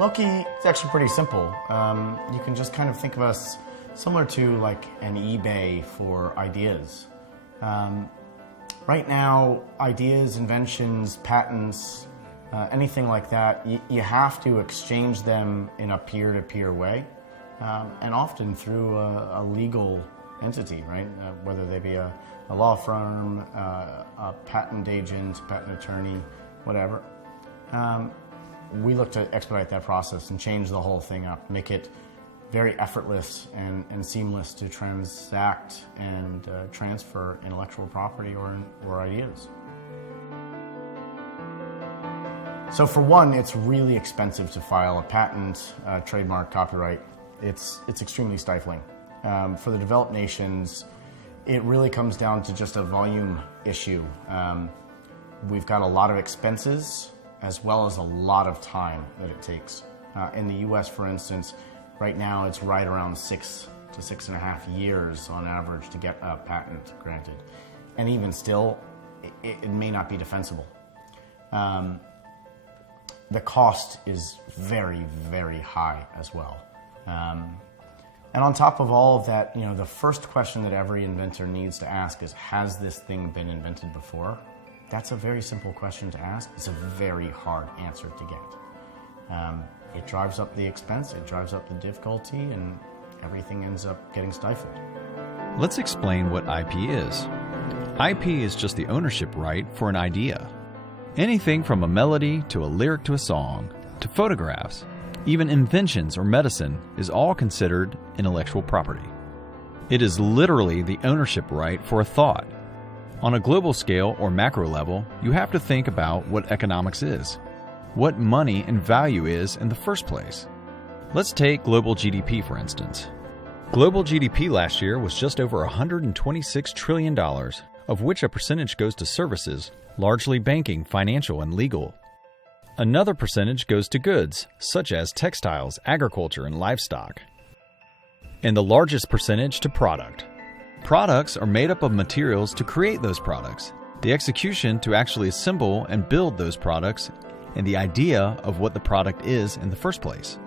Loci is actually pretty simple. You can just kind of think of us similar to like an eBay for ideas. Right now, ideas, inventions, patents, anything like that, you have to exchange them in a peer-to-peer way, and often through a legal entity, right? Whether they be a law firm, a patent agent, patent attorney, whatever. We look to expedite that process and change the whole thing up, make it very effortless and seamless to transact and transfer intellectual property or ideas. So for one, it's really expensive to file a patent, trademark, copyright. It's extremely stifling. For the developed nations, it really comes down to just a volume issue. We've got a lot of expenses as well as a lot of time that it takes. In the US, for instance, right now it's right around 6 to 6.5 years on average to get a patent granted. And even still, it may not be defensible. The cost is very, very high as well. And on top of all of that, the first question that every inventor needs to ask is, has this thing been invented before? That's a very simple question to ask. It's a very hard answer to get. It drives up the expense, it drives up the difficulty, and everything ends up getting stifled. Let's explain what IP is. IP is just the ownership right for an idea. Anything from a melody to a lyric to a song, to photographs, even inventions or medicine is all considered intellectual property. It is literally the ownership right for a thought. On a global scale or macro level, you have to think about what economics is, what money and value is in the first place. Let's take global GDP for instance. Global GDP last year was just over $126 trillion, of which a percentage goes to services, largely banking, financial, and legal. Another percentage goes to goods, such as textiles, agriculture, and livestock. And the largest percentage to product. Products are made up of materials to create those products, the execution to actually assemble and build those products, and the idea of what the product is in the first place.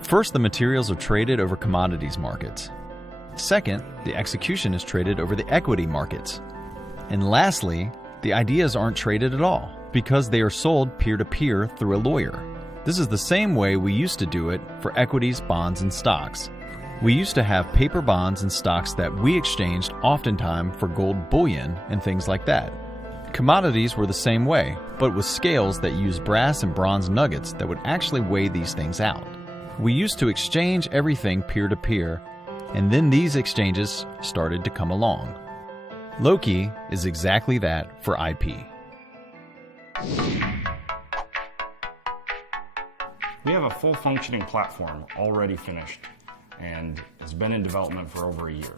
First, the materials are traded over commodities markets. Second, the execution is traded over the equity markets. And lastly, the ideas aren't traded at all because they are sold peer-to-peer through a lawyer. This is the same way we used to do it for equities, bonds, and stocks. We used to have paper bonds and stocks that we exchanged oftentimes for gold bullion and things like that. Commodities were the same way, but with scales that used brass and bronze nuggets that would actually weigh these things out. We used to exchange everything peer-to-peer, and then these exchanges started to come along. Loci is exactly that for IP. We have a full functioning platform already finished and has been in development for over a year.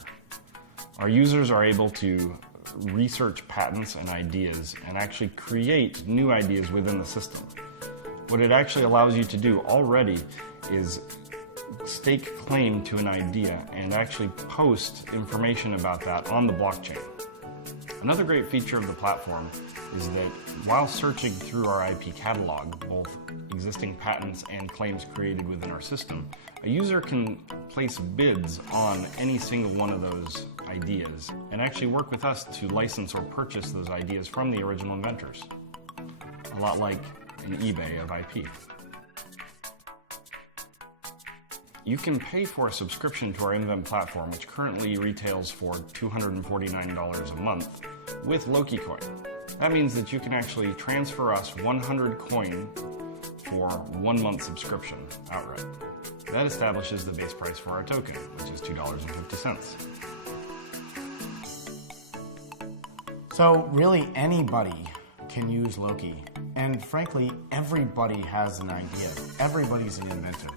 Our users are able to research patents and ideas and actually create new ideas within the system. What it actually allows you to do already is stake claim to an idea and actually post information about that on the blockchain. Another great feature of the platform is that while searching through our IP catalog, both existing patents and claims created within our system, a user can place bids on any single one of those ideas and actually work with us to license or purchase those ideas from the original inventors. A lot like an eBay of IP. You can pay for a subscription to our Invent platform, which currently retails for $249 a month, with Loci Coin. That means that you can actually transfer us 100 coin for 1 month subscription outright. That establishes the base price for our token, which is $2.50. So really anybody can use Loci. And frankly, everybody has an idea. Everybody's an inventor.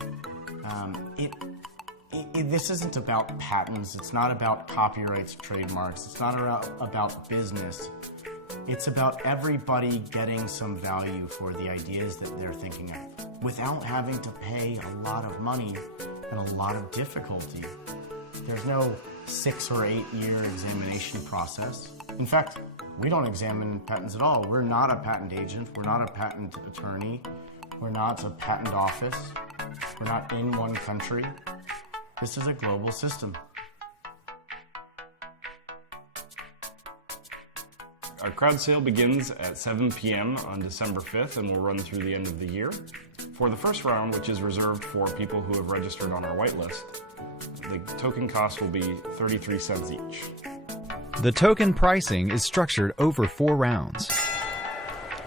This isn't about patents. It's not about copyrights, trademarks. It's not about business. It's about everybody getting some value for the ideas that they're thinking of without having to pay a lot of money and a lot of difficulty. There's no 6 or 8 year examination process. In fact, we don't examine patents at all. We're not a patent agent. We're not a patent attorney. We're not a patent office. We're not in one country. This is a global system. Our crowd sale begins at 7 p.m. on December 5th and will run through the end of the year. For the first round, which is reserved for people who have registered on our whitelist, the token cost will be 33 cents each. The token pricing is structured over 4 rounds.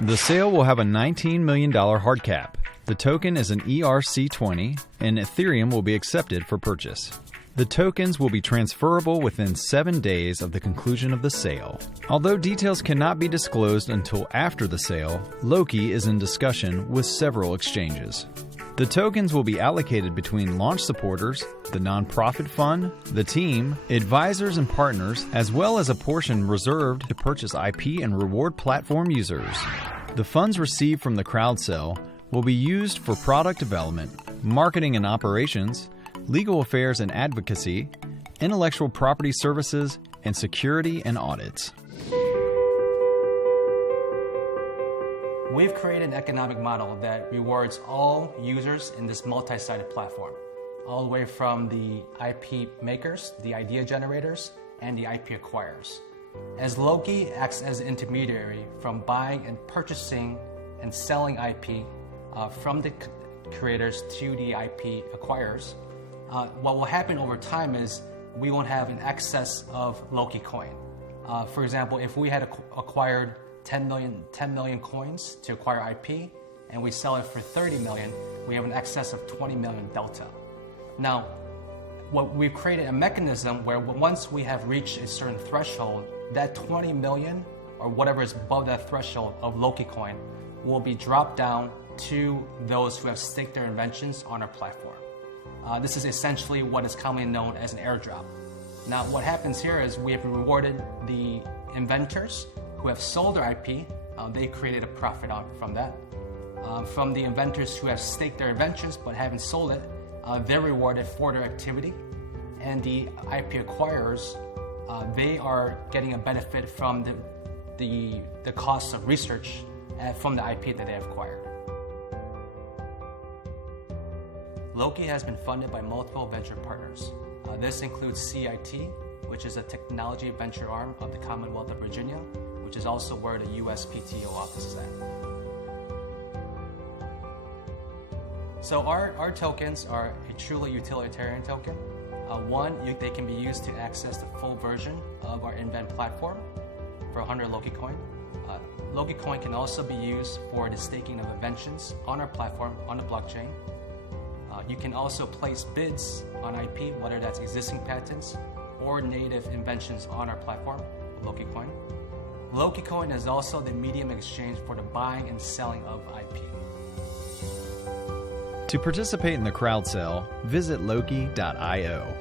The sale will have a $19 million hard cap. The token is an ERC20 and Ethereum will be accepted for purchase. The tokens will be transferable within 7 days of the conclusion of the sale. Although details cannot be disclosed until after the sale, Loci is in discussion with several exchanges. The tokens will be allocated between launch supporters, the nonprofit fund, the team, advisors and partners, as well as a portion reserved to purchase IP and reward platform users. The funds received from the crowd sale will be used for product development, marketing and operations, legal affairs and advocacy, intellectual property services, and security and audits. We've created an economic model that rewards all users in this multi-sided platform, all the way from the IP makers, the idea generators, and the IP acquirers. As Loci acts as an intermediary from buying and purchasing and selling IP from the creators to the IP acquirers, what will happen over time is we won't have an excess of Loci coin. For example, if we had acquired 10 million coins to acquire IP and we sell it for 30 million, we have an excess of 20 million delta. Now, we've created a mechanism where once we have reached a certain threshold, that 20 million or whatever is above that threshold of Loci coin will be dropped down to those who have staked their inventions on our platform. This is essentially what is commonly known as an airdrop. Now, what happens here is we have rewarded the inventors who have sold their IP. They created a profit from that. From the inventors who have staked their inventions but haven't sold it, they're rewarded for their activity. And the IP acquirers, they are getting a benefit from the costs of research from the IP that they have acquired. Loci has been funded by multiple venture partners. This includes CIT, which is a technology venture arm of the Commonwealth of Virginia, which is also where the USPTO office is at. So our tokens are a truly utilitarian token. One, they can be used to access the full version of our Invent platform for 100 Loci coin. Loci coin can also be used for the staking of inventions on our platform on the blockchain. You can also place bids on IP, whether that's existing patents or native inventions on our platform, Loci coin. Loci coin is also the medium exchange for the buying and selling of IP. To participate in the crowd sale, visit Loci.io.